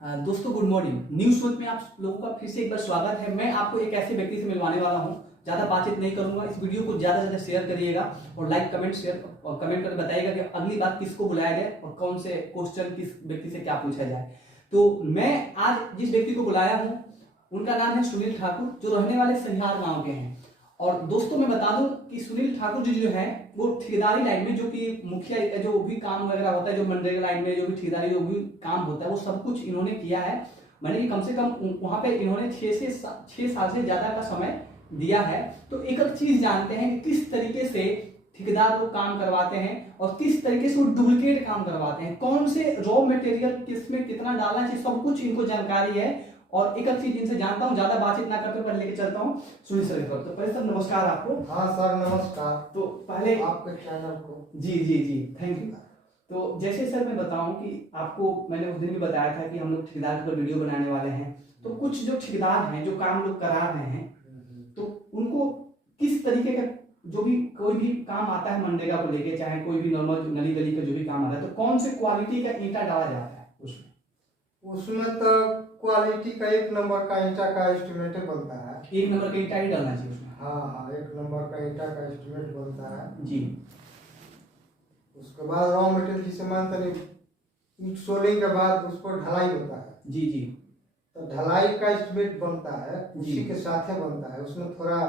दोस्तों good morning. News सोच में आप लोगों का फिर से एक बार स्वागत है। मैं आपको एक ऐसे व्यक्ति से मिलवाने वाला हूं। ज़्यादा बातचीत नहीं करूंगा। इस वीडियो को ज़्यादा से ज़्यादा शेयर करिएगा और लाइक कमेंट शेयर और कमेंट करके बताइएगा कि अगली बार किसको बुलाया जाए और कौन से क्वेश्चन किस व्यक्ति से क्या पूछा जाए। तो मैं आज जिस व्यक्ति को बुलाया हूँ उनका नाम है सुनील ठाकुर, जो रहने वाले सहिहार गाँव के हैं। और दोस्तों मैं बता दूं कि सुनील ठाकुर जी जो है वो ठेकेदारी लाइन में, जो कि मुखिया जो भी काम वगैरह होता है, जो मनरेगा लाइन में जो भी ठेकेदारी जो भी काम होता है वो सब कुछ इन्होंने किया है। मैंने कि कम से कम वहां पे इन्होंने 6 साल से ज्यादा का समय दिया है। तो एक चीज जानते हैं कि किस तरीके से ठेकेदार वो काम करवाते हैं और किस तरीके से वो डुप्लीकेट काम करवाते हैं, कौन से रॉ मटेरियल किसमें कितना डालना चाहिए, सब कुछ इनको जानकारी है। और एक चीज इनसे जानता हूँ, ज्यादा बातचीत ना करते पहले लेके चलता हूँ सुनील सर पर। तो पहले सर नमस्कार आपको। हाँ सर नमस्कार। तो पहले आपके चैनल को जी जी जी थैंक यू। तो जैसे सर मैं बताऊं कि आपको मैंने उस दिन भी बताया था कि हम लोग ठेकेदार पर वीडियो बनाने वाले हैं। तो कुछ जो ठेकेदार हैं जो काम लोग करा रहे हैं, तो उनको किस तरीके का जो भी कोई भी काम आता है मनरेगा को लेके, चाहे कोई भी नॉर्मल नली गली का जो भी काम आता है, तो कौन से क्वालिटी का ईंटा डाला जाता है उसमें तो क्वालिटी का 1 नंबर का ईंटा का एस्टिमेट बनता है। 1 नंबर का ईंटा ही डालना चाहिए उसमें। हाँ 1 नंबर का ईंटा का एस्टिमेट बनता है जी। उसके बाद रॉ मटेरियल जिसे मानते नहीं, ईंट सोलिंग के बाद उस पर ढलाई होता है। जी जी। तो ढलाई का एस्टिमेट बनता है, उसी के साथ ही बनता है। उसमें थोड़ा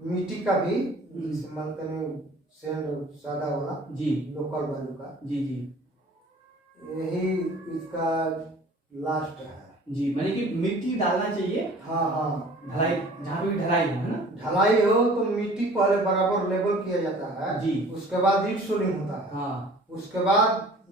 मिट्टी का भी, जिसे मानते नहीं सैंड सादा वाला जी लोकल वालू का, जी जी यही इसका लास्ट है। जी, मैंने कि मिट्टी डालना चाहिए। हाँ ढलाई, जहाँ पे भी ढलाई हो, है ना। ढलाई हो तो मिट्टी पहले बराबर लेवल किया जाता है जी। उसके बाद ईंट सोलिंग होता है। हाँ उसके बाद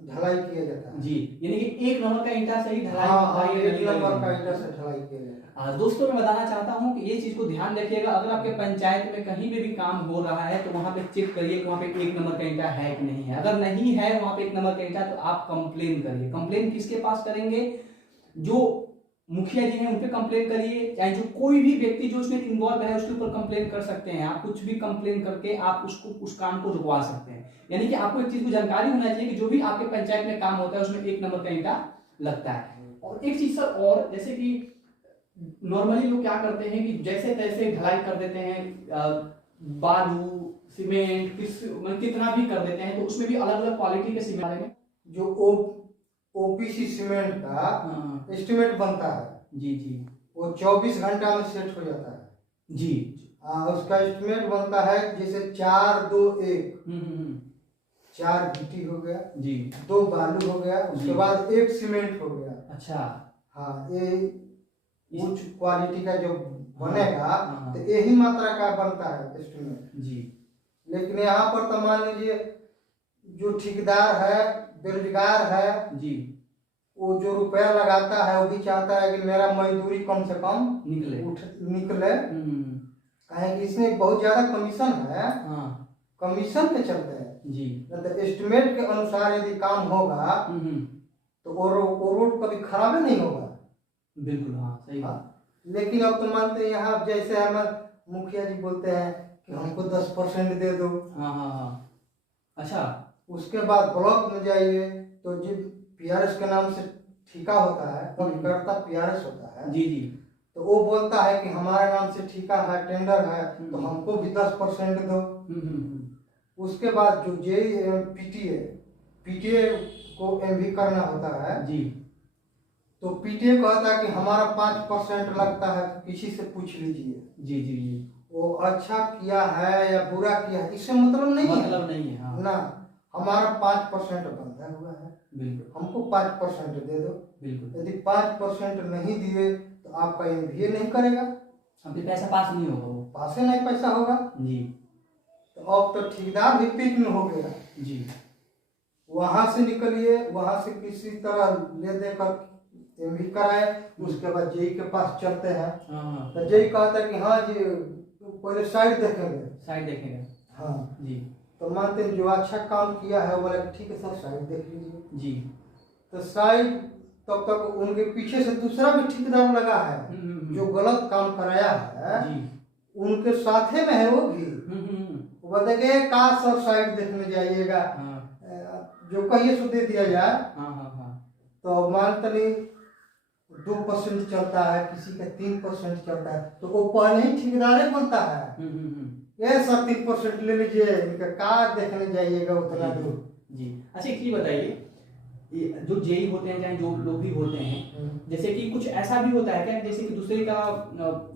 ढलाई किया जाता है। जी, यानी कि 1 नंबर का ईंटा से ही ढलाई। हाँ 1 नंबर का ईंटा से ढलाई किया जाता है। दोस्तों मैं बताना चाहता हूँ कि ये चीज को ध्यान रखिएगा। अगर आपके पंचायत में कहीं पे भी काम हो रहा है तो वहां पे चेक करिए कि वहां पे 1 नंबर का ईंटा है कि नहीं है। अगर नहीं है वहां पे 1 नंबर का ईंटा, तो आप कंप्लेन करिए। कंप्लेन किसके पास करेंगे? जो मुखिया जी हैं उन पे कंप्लेन करिए, चाहे जो कोई भी व्यक्ति जो उसमें इन्वॉल्व है उसके ऊपर कंप्लेन कर सकते हैं। आप कुछ भी कंप्लेन करके आप उसको उस काम को रुकवा सकते हैं। यानी कि आपको एक चीज की जानकारी होना चाहिए कि जो भी आपके पंचायत में काम होता है उसमें 1 नंबर का ईंटा लगता है। और एक चीज सर, और जैसे कि नॉर्मली लोग क्या करते हैं कि जैसे तैसे ढलाई कर देते हैं, बालू सीमेंट कितना भी कर देते हैं, तो उसमें भी अलग अलग क्वालिटी के सीमेंट में जो ओपीसी सीमेंट का एस्टिमेट बनता है जी जी वो 24 घंटा में सेट हो जाता है जी। उसका एस्टिमेट बनता है जैसे 4 2 1 4 गिट्टी हो गया जी, 2 बालू हो गया, उसके बाद 1 सीमेंट हो गया। अच्छा। हाँ ये उच्च क्वालिटी का जो बनेगा हाँ, तो यही मात्रा का बनता है एस्टिमेट जी लेकिन यहाँ पर तो मान लीजिए जो ठेकेदार है, बेरोजगार है जी, वो जो रुपया लगाता है वो भी चाहता है कि मेरा मजदूरी कम से कम निकले। कहे कि इसमें बहुत ज्यादा कमीशन है। हाँ कमीशन पे चलते हैं जी। तो एस्टिमेट के अनुसार यदि काम होगा तो वो रोड कभी खराब नहीं होगा। बिल्कुल हाँ सही बात। लेकिन अब तो मानते हैं यहाँ जैसे हम मुखिया जी बोलते हैं कि हमको 10% दे दो। हाँ अच्छा। उसके बाद ब्लॉक में जाइए तो जो पीआरएस के नाम से ठेका होता है, पत्रकर्ता पीआरएस होता है जी जी, तो वो बोलता है कि हमारे नाम से ठेका है, टेंडर है, तो हमको भी 10% दो। उसके बाद जो जे पीटीए को एमवी करना होता है जी तो पीटीए कहता है कि हमारा 5% लगता है, किसी से पूछ लीजिए। जी जी जी, वो अच्छा किया है या बुरा किया है इससे मतलब नहीं है हाँ। ना, हमारा 5% बंधा हुआ है, बिल्कुल हमको 5% दे दो। बिल्कुल। यदि 5% नहीं दिए तो आपका एमबीए नहीं करेगा, अभी पैसा पास नहीं होगा, वो पास नहीं पैसा होगा जी। तो अब तो ठेकेदार भी पीक में हो गया जी। वहां से निकलिए, वहां से किसी तरह ले देकर एमबी कराए, उसके बाद जेई के पास चलते हैं तो जेई कहता है कि हाँ जी पहले साइड देखेंगे। हाँ जी। तो मानते हैं जो अच्छा काम किया है वो बोले ठीक है सर साइड देख लीजिए जी। तो साइड तब तक उनके पीछे से दूसरा भी ठेकेदार लगा है जो गलत काम कराया है जी। उनके साथे में है वो भी। वो बताएंगे का सर साइड देखने जाइएगा, जो कहिए सो दे दिया जाए। तो मानते नहीं 2% चलता है, किसी का 3% चलता है, तो वो पहले ही ठेकेदार बनता है। ये सब 3% ले लीजिए, इनका कार देखने जाइएगा उतना दूर। जी अच्छा, एक चीज बताइए, जो जेई होते हैं चाहे जो लोग भी होते हैं, जैसे कि कुछ ऐसा भी होता है क्या, जैसे कि दूसरे का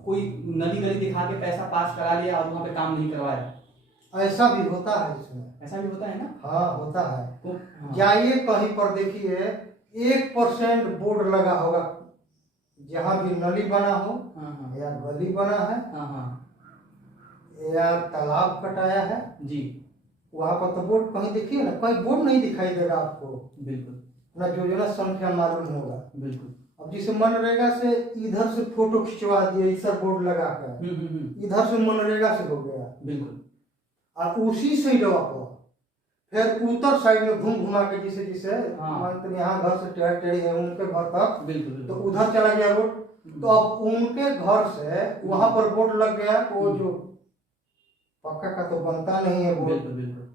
कोई नली गली दिखा के पैसा पास करा लिया और वहाँ पे काम नहीं करवाया? ऐसा भी होता है इसमें, ऐसा भी होता है ना? हाँ होता है। तो जाइए कहीं पर देखिए 1% बोर्ड लगा होगा, जहाँ भी नली बना हो या गली बना है या तालाब कटाया है जी, वहाँ पर तो बोर्ड कहीं देखिए ना, कहीं बोर्ड नहीं दिखाई देगा आपको। बिल्कुल। ना योजना संख्या मालूम होगा। बिल्कुल। अब जिसे मनरेगा से इधर से फोटो खिंचवा दिए, इधर बोर्ड लगा कर, इधर से मनरेगा से हो गया। बिल्कुल। और उसी साइड पर फिर उत्तर साइड में घूम घुमा के जिसे जिसे मानते यहाँ घर से टेढ़े टेढ़े है उनके घर तक, बिल्कुल, तो उधर चला गया रोड। तो अब उनके घर से वहां पर बोर्ड लग गया, वो जो पक्का का तो बनता नहीं है बोर्ड। बिल्कुल बिल्कुल।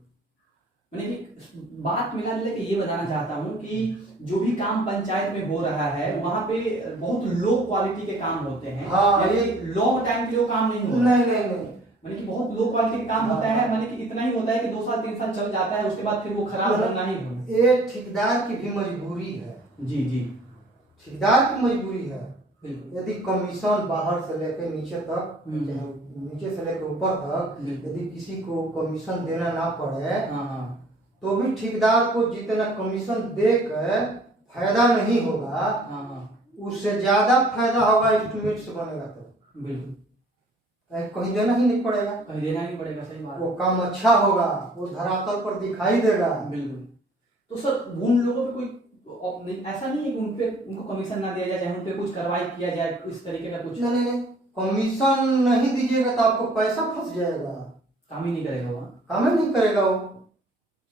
मैंने कि बात मिला जुला के ये बताना चाहता हूँ कि जो भी काम पंचायत में हो रहा है वहाँ पे बहुत लो क्वालिटी के काम होते हैं। हाँ, ये लॉन्ग टाइम के लिए काम नहीं होता। नहीं मैंने कि बहुत लो क्वालिटी का काम होता है, मैंने कि इतना ही होता है कि 2 साल 3 साल चल जाता है, उसके बाद फिर वो खराब होना ही होना। ये ठेकेदार की भी मजबूरी है। जी जी, ठेकेदार की मजबूरी है। यदि कमीशन बाहर से लेकर नीचे तक, नीचे से लेकर ऊपर तक यदि किसी को कमीशन देना ना पड़े तो भी ठेकेदार को जितना कमीशन देकर फायदा नहीं होगा, उससे ज्यादा फायदा होगा एस्टिमेट से बनेगा तो। बिल्कुल, कहीं देना ही नहीं पड़ेगा, कहीं देना नहीं पड़ेगा। सही बात। वो काम अच्छा होगा, वो धरातल पर दिखाई देगा। बिल्कुल। तो सर उन लोगों पे कोई नहीं, ऐसा नहीं है कि उनपे उनको कमीशन ना दिया जाए, चाहे उनपे कुछ कार्रवाई किया जाए, इस तरीके का कुछ? नहीं, कमीशन नहीं दीजिएगा तो आपको पैसा फंस जाएगा, काम ही नहीं करेगा वो। काम ही नहीं करेगा वो।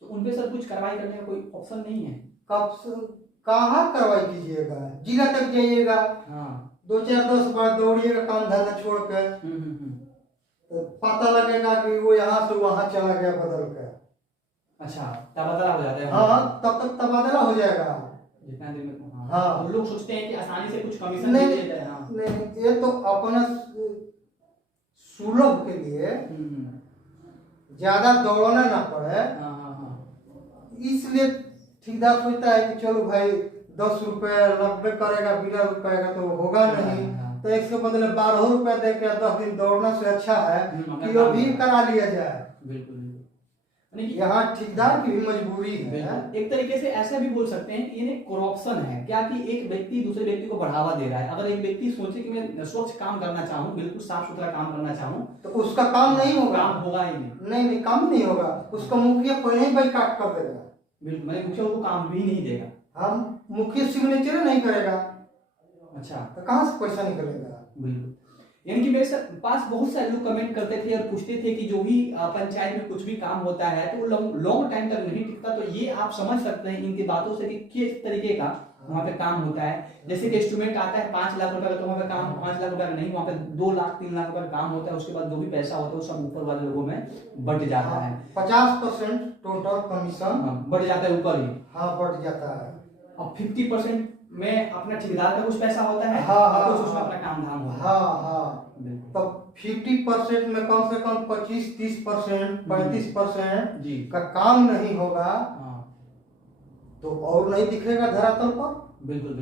तो उनपे सर कुछ कार्रवाई करने का कोई ऑप्शन नहीं है? कहाँ कार्रवाई कीजिएगा? जिला तक जाइएगा, 2-4-10 बार दौड़िएगा काम धंधा छोड़कर, तो पता लगेगा कि वो यहाँ से वहाँ चला गया बदल कर। अच्छा, तबादला हो जाता है? हाँ, तब तक तबादला हो जाएगा जितना दिन में। हाँ, तो लोग सोचते हैं कि आसानी से कुछ कमीशन नहीं दे दिया जाए। नहीं, ये तो अपना सुलभ के लिए ज्यादा दौड़ना ना पड़े, इसलिए ठेकेदार सोचता है कि चलो भाई 10 रुपए 90 करेगा, बिना रुपए का तो होगा नहीं, तो इसके बदले 12 रुपए दे के 10 दिन दौड़ना से अच्छा है कि वो भी करा लिया जाए। बिल्कुल। यहाँ ठेकेदार की भी मजबूरी है। एक तरीके से ऐसा भी बोल सकते हैं कि ये करप्शन है क्या, कि एक व्यक्ति दूसरे व्यक्ति को बढ़ावा दे रहा है। अगर एक व्यक्ति सोचे कि मैं स्वच्छ काम करना चाहूँ, बिल्कुल साफ सुथरा काम करना चाहूँ, तो उसका काम नहीं होगा, काम होगा ही नहीं, काम नहीं होगा। उसका मुखिया पहले ही बाइकाट कर देगा। बिल्कुल, मैंने मुखिया को काम भी नहीं देगा। हम मुखिया सिग्नेचर नहीं करेगा। अच्छा, तो कहाँ से पैसा निकलेगा? बिल्कुल। यानी कि मेरे पास बहुत सारे लोग कमेंट करते थे और पूछते थे कि जो भी पंचायत में कुछ भी काम होता है तो वो लॉन्ग टाइम तक नहीं टिकता। तो ये आप समझ सकते हैं इनकी बातों से कि किस तरीके का वहाँ पे काम होता है। जैसे कि इंस्ट्रूमेंट आता है 5 लाख रुपए का, तो वहाँ पे काम 5 लाख रुपए का नहीं, वहाँ पे 2 लाख 3 लाख रुपए का काम होता है। उसके बाद जो भी पैसा होता है वो सब ऊपर वाले लोगों में बढ़ जाता है। 50% टोटल कमीशन बढ़ जाता है ऊपर ही। हाँ, बढ़ जाता है। अब 50% में अपना ठेकेदार का कुछ पैसा होता है, कुछ उसमें अपना काम धाम होता है। हाँ, तो 50% में कम से कम 25-30% 35% का काम नहीं होगा तो और नहीं दिखेगा धरातल पर। बिल्कुल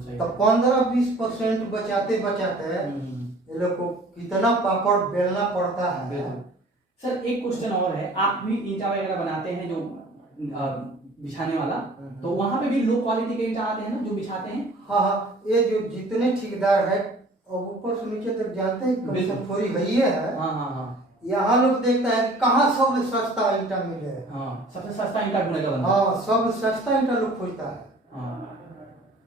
सही। तो 15-20% बचाते ये लोग को कितना पापड़ बेलना पड़ता है। सर एक क्वेश्चन और है, आप भी ईंटा वगैरह बनाते हैं जो बिछाने वाला, तो वहाँ पे भी लो क्वालिटी के ईंटा आते हैं ना जो बिछाते हैं? हाँ, ये जो जितने ठेकेदार है और ऊपर से नीचे तक जाते हैं, कमीशन थोड़ी गई है। यहाँ लोग देखता है कहाँ सबसे सस्ता ईंटा मिले। सबसे सस्ता ईंटा ढूंढेगा बंदा। हाँ, सबसे सस्ता ईंटा लोग खोजता है।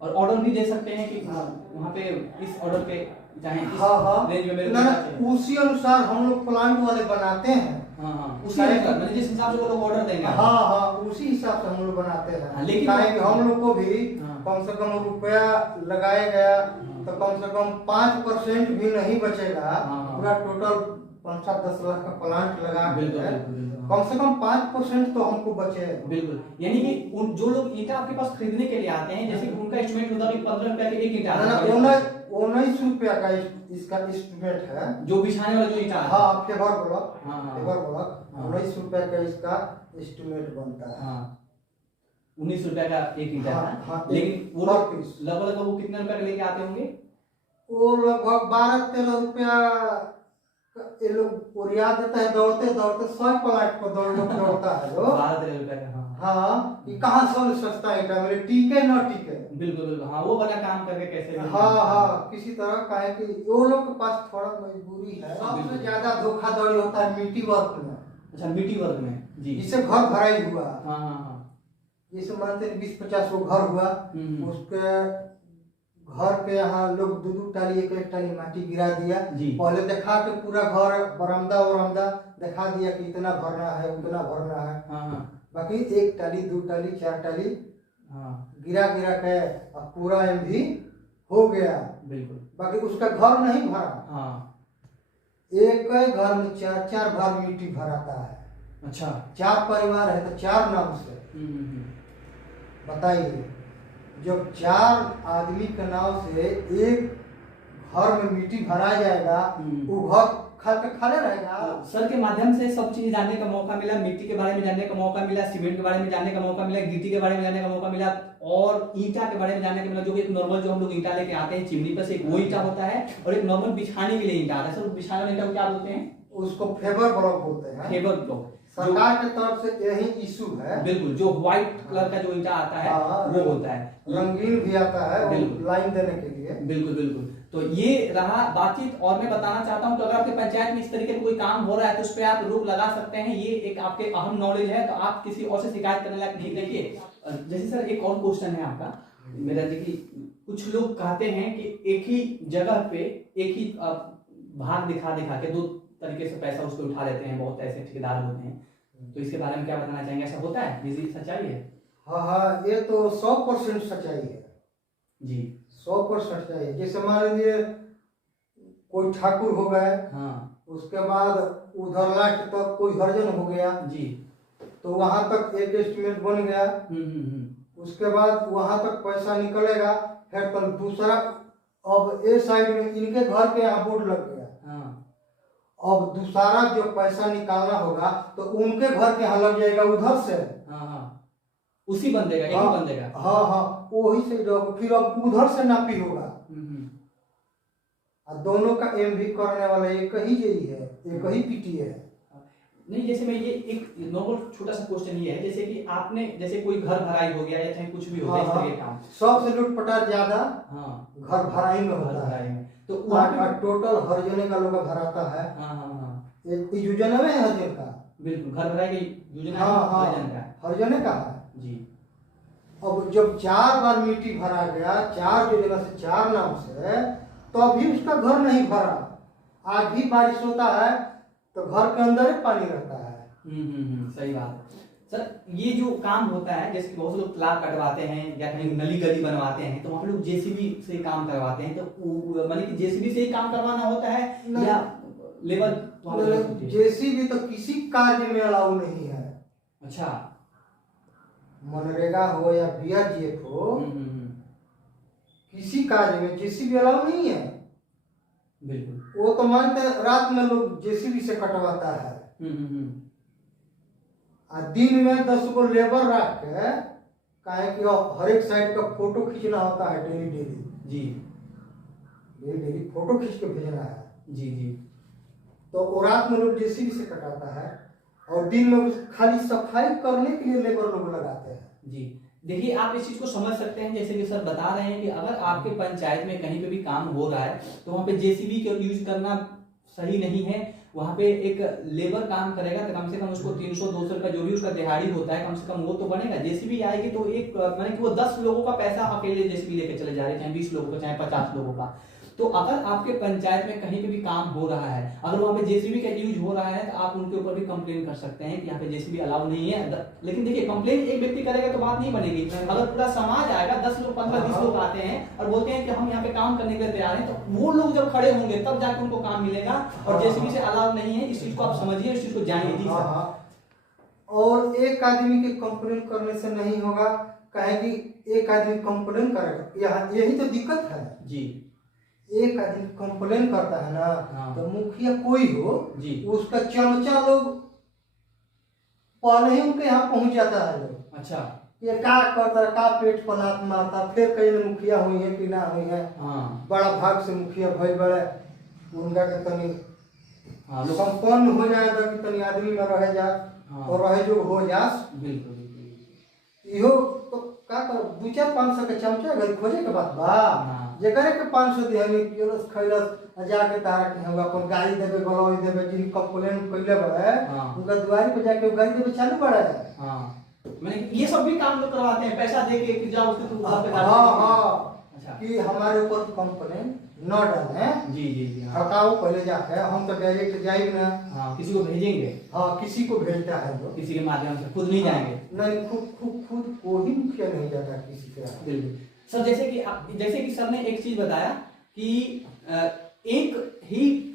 और ऑर्डर भी दे सकते हैं कि वहाँ पे इस ऑर्डर पे चाहे रेंज में मेरे को उसी अनुसार हम लोग प्लांट वाले बनाते हैं। उसी अनुसार जिस हिसाब से वो लोग ऑर्डर देंगे। उसी हिसाब से हम लोग बनाते हैं। लेकिन हम लोग को भी कम से कम रुपया लगाया गया तो कम से कम 5% भी नहीं बचेगा। पूरा टोटल 5-7-10 लाख का प्लांट लगा के बिल्कुल, है, बिल्कुल, बिल्कुल। कम से कम 5% तो हमको बचे। बिल्कुल, यानी कि जो लोग ईंटा आपके पास खरीदने के लिए आते हैं, जैसे कि उनका एस्टिमेट होता है कि 15 रुपए का एक ईंटा आता है, 19 रुपया का इसका एस्टिमेट है, जो बिछाने वाला जो ईंटा आता है। हाँ फेबर ब्लॉक, हाँ, हाँ, फेबर ब्लॉक हाँ। 19 रुपया का इसका एस्टिमेट बनता है। हाँ, 19 रुपए का एक ईंटा हाँ, था। हाँ, लेकिन वो पर लोग पीस। लगभग वो कितने रुपए का लेके आते होंगे? वो लगभग 12-13 रुपया ये लोग उड़िया देता है, दौड़ते दौड़ते 100 प्लाट को दौड़ता है लोग। 12-13 रुपए का, हाँ। हाँ, कि कहाँ सब सस्ता ईंटा मिले, टिके न टिके। बिल्कुल, बिल्कुल, हाँ, वो वाला काम करके कैसे भी। हाँ हाँ, किसी तरह का है कि वो लोग के पास थोड़ा मजबूरी है। सबसे ज्यादा धोखाधड़ी होता है मिट्टी वर्क में। अच्छा, मिट्टी वर्क में, जी। जिससे घर भराई हुआ, हाँ, हाँ, हाँ। जैसे मानते हैं 20-50 गो घर हुआ, उसके घर पे यहाँ लोग 2-2 टाली 1-1 टाली माटी गिरा दिया, जी। पहले देखा के पूरा घर बरामदा वरामदा दिखा दिया कि इतना भरना है उतना भरना है। हाँ, हाँ, बाकी 1 टाली 2 टाली 4 टाली हाँ, गिरा के अब पूरा एमवी हो गया। बिल्कुल। बाकी उसका घर नहीं भरा। हाँ, एक घर में 4-4 भर मिट्टी भराता है। अच्छा। 4 परिवार है तो 4 नाम से बताइए, जब 4 आदमी के नाव से एक घर में मिट्टी भरा जाएगा, वो घर खाली रहेगा। सर के माध्यम से सब चीज जानने का मौका मिला, मिट्टी के बारे में जानने का मौका मिला, सीमेंट के बारे में जानने का मौका मिला, गिट्टी के बारे में जानने का मौका मिला, और ईंटा के बारे में जानने का मिला। जो एक नॉर्मल जो हम लोग ईंटा लेके आते हैं चिमनी पर से, एक वो ईंटा होता है, और एक नॉर्मल बिछाने के लिए ईंटा आता है। सर बिछाने वाले ईंटा को क्या बोलते हैं? उसको फेबर ब्लॉक बोलते हैं। फेबर ब्लॉक सरकार की तरफ से यही इशू है। बिल्कुल, जो व्हाइट कलर का जो ईंटा आता है वो होता है, रंगीन भी आता है लाइन देने के लिए। बिल्कुल, बिल्कुल। तो ये रहा बातचीत। और मैं बताना चाहता हूं कि अगर आपके पंचायत में इस तरीके का कोई काम हो रहा है तो उस पर आप रोक लगा सकते हैं। ये एक आपके अहम नॉलेज है, तो आप किसी और से शिकायत करने लायक नहीं। देखिए, जैसे सर एक और क्वेश्चन है आपका मेरा, देखिए कुछ लोग कहते हैं कि एक ही जगह पे एक ही भाग दिखा के 2 तरीके से पैसा उसको उठा लेते हैं, बहुत ऐसे ठेकेदार होते हैं। तो इसके बारे में क्या बताना चाहेंगे? ऐसा होता है? ये सच्चाई है? हाँ, ये तो 100% सच्चाई है जी, 100% सच्चाई है। जैसे मान लीजिए कोई ठाकुर हो गए, हाँ, उसके बाद उधर लास्ट तक कोई हरिजन हो गया जी, तो वहां तक एक एस्टिमेट बन गया। उसके बाद वहां तक पैसा निकलेगा, फिर कल दूसरा, अब ए साइड में इनके घर के यहाँ बोर्ड लग गया, अब दूसरा जो पैसा निकालना होगा तो उनके घर के यहाँ लग जाएगा उधर से। उसी बंदे का, एक ही बंदे का। हाँ, वही से फिर अब उधर से नापी होगा। दोनों का एमवी करने वाला एक ही यही है, एक ही पीटी है। नहीं, जैसे मैं ये एक नॉर्मल छोटा सा क्वेश्चन ये है, जैसे कि आपने जैसे कोई घर भराई हो गया या चाहे कुछ भी हो गया, इस तरह के काम सबसे लूटपटार ज्यादा घर भराई में होता है। तो टोटल हरिजने का लोग भराता है। योजना में हरिजन का, बिल्कुल, घर भराई की योजना हरिजने का है जी। अब जब 4 बार मिट्टी भरा गया, 4 योजना से 4 नाम से, तो अभी उसका घर नहीं भरा। आज भी बारिश होता है तो घर के अंदर ही पानी रहता है। सही बात है सर। ये जो काम होता है, जैसे बहुत से लोग तालाब कटवाते हैं या कहीं नली गली बनवाते हैं, तो वहाँ लोग जेसीबी से काम करवाते हैं, तो मतलब कि जेसीबी से ही काम करवाना होता है या लेबर? जेसीबी तो किसी कार्य में अलाउ नहीं है। अच्छा, मनरेगा हो या BRGF हो, किसी कार्य में जेसीबी अलाउ नहीं है। बिल्कुल, वो तो मानते रात में लोग जेसीबी से कटवाता है। दिन में 10 गो लेबर रख के, काहे कि हर एक साइड का फोटो खींचना होता है डेली जी, डेली फोटो खींच के भेजना है जी जी। तो वो रात में लोग जेसीबी से कटाता है, और दिन में खाली सफाई करने के लिए लेबर लोग लगाते हैं। जी, देखिए आप इस चीज को समझ सकते हैं, जैसे कि सर बता रहे हैं कि अगर आपके पंचायत में कहीं पे भी काम हो रहा है तो वहाँ पे जेसीबी का यूज करना सही नहीं है। वहाँ पे एक लेबर काम करेगा तो कम से कम उसको 300-200 रुपया जो भी उसका दिहाड़ी होता है, कम से कम वो तो बनेगा। जेसीबी आएगी तो एक माने कि वो 10 लोगों का पैसा अकेले जेसीबी लेके चले जा रहे हैं, चाहे 20 लोगों का, चाहे 50 लोगों का। तो अगर आपके पंचायत में कहीं पे भी काम हो रहा है, अगर वहाँ पे जेसीबी का यूज हो रहा है, तो आप उनके ऊपर भी कंप्लेन कर सकते हैं कि यहाँ पे जेसीबी अलाउ नहीं है। लेकिन देखिए, कंप्लेन एक व्यक्ति करेगा तो बात नहीं बनेगी। अगर पूरा समाज आएगा, 10 लोग 15-20 लोग आते हैं और बोलते हैं कि हम यहाँ पे काम करने के लिए तैयार हैं, तो वो लोग जब खड़े होंगे तब जाकर उनको काम मिलेगा। और जेसीबी से अलाउ नहीं है, इस चीज को आप समझिए, इस चीज को जानिए। जी सर। और एक आदमी के कंप्लेन करने से नहीं होगा, कहेगी एक आदमी कंप्लेन करेगा, यहाँ यही तो दिक्कत है जी। एक आदमी कंप्लेन करता है ना, हाँ। तो मुखिया कोई हो जी, उसका चमचा लोग पहले ही उनके यहाँ पहुंच जाता है लोग। अच्छा, ये क्या करता है, का पेट पर लात मारता, फिर कई मुखिया हुई है कि ना हुई है। हाँ बड़ा भाग से मुखिया भाई बड़े उनका के तनी हाँ, संपन्न हो जाएगा कि तनी आदमी में रह जा और रहे जो हो जास। बिल्कुल बिल्कुल। इहो तो का कर 200-500 के चमचा गई खोजे के बात बा। जे करे के 500 दिहनी पियलस खैलस जाके तारा के हम अपन गाड़ी देबे, गलौई देबे, जिन कंप्लेन कइले बड़े उनका दुआरी पे जाके गाड़ी देबे चालू बड़े। हां, मैंने ये सब भी काम लोग करवाते हैं, पैसा दे के कि जाओ उसके तुम घर पे हां हां, अच्छा, कि हमारे ऊपर कंप्लेन न डाले। जी जी जी। हटाओ पहले जाके, हम तो डायरेक्ट जाएंगे ना। हाँ, किसी को भेजेंगे। हाँ, किसी को भेजता है लोग, किसी के माध्यम से, खुद नहीं जाएंगे। नहीं, खुद कोई मुखिया नहीं जाता किसी के यहाँ। बिल्कुल सर। जैसे कि सर ने एक चीज बताया कि एक ही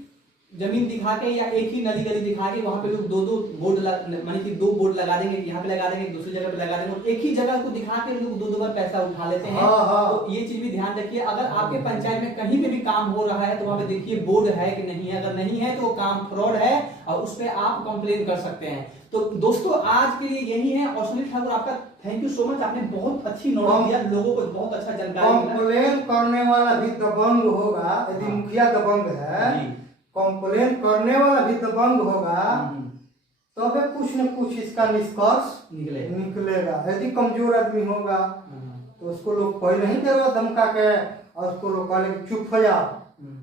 जमीन दिखा के या एक ही नदी गली दिखा के वहां पे लोग दो बोर्ड मानी कि 2 बोर्ड लगा देंगे, यहाँ पे लगा देंगे, दूसरी जगह पे लगा देंगे, और एक ही जगह को दिखा के लोग 2 बार पैसा उठा लेते हैं। तो ये चीज भी ध्यान रखिए, अगर आपके पंचायत में कहीं पे भी काम हो रहा है तो वहां पे देखिए बोर्ड है कि नहीं है। अगर नहीं है तो वो काम फ्रॉड है और उस पर आप कंप्लेन कर सकते हैं। तो दोस्तों, आज के लिए यही है। और सुनील ठाकुर, आपका थैंक यू सो मच, आपने बहुत अच्छी नॉलेज दिया, लोगों को बहुत अच्छा जानकारी मिला। कंप्लेन करने वाला भी दबंग होगा, यदि मुखिया दबंग है, कंप्लेन करने वाला भी दबंग होगा, तबे कुछ न कुछ इसका निष्कर्ष निकलेगा। यदि कमजोर आदमी होगा तो उसको लोग पहले ही देगा धमका के, और उसको लोग कहेंगे चुप हो जाओ,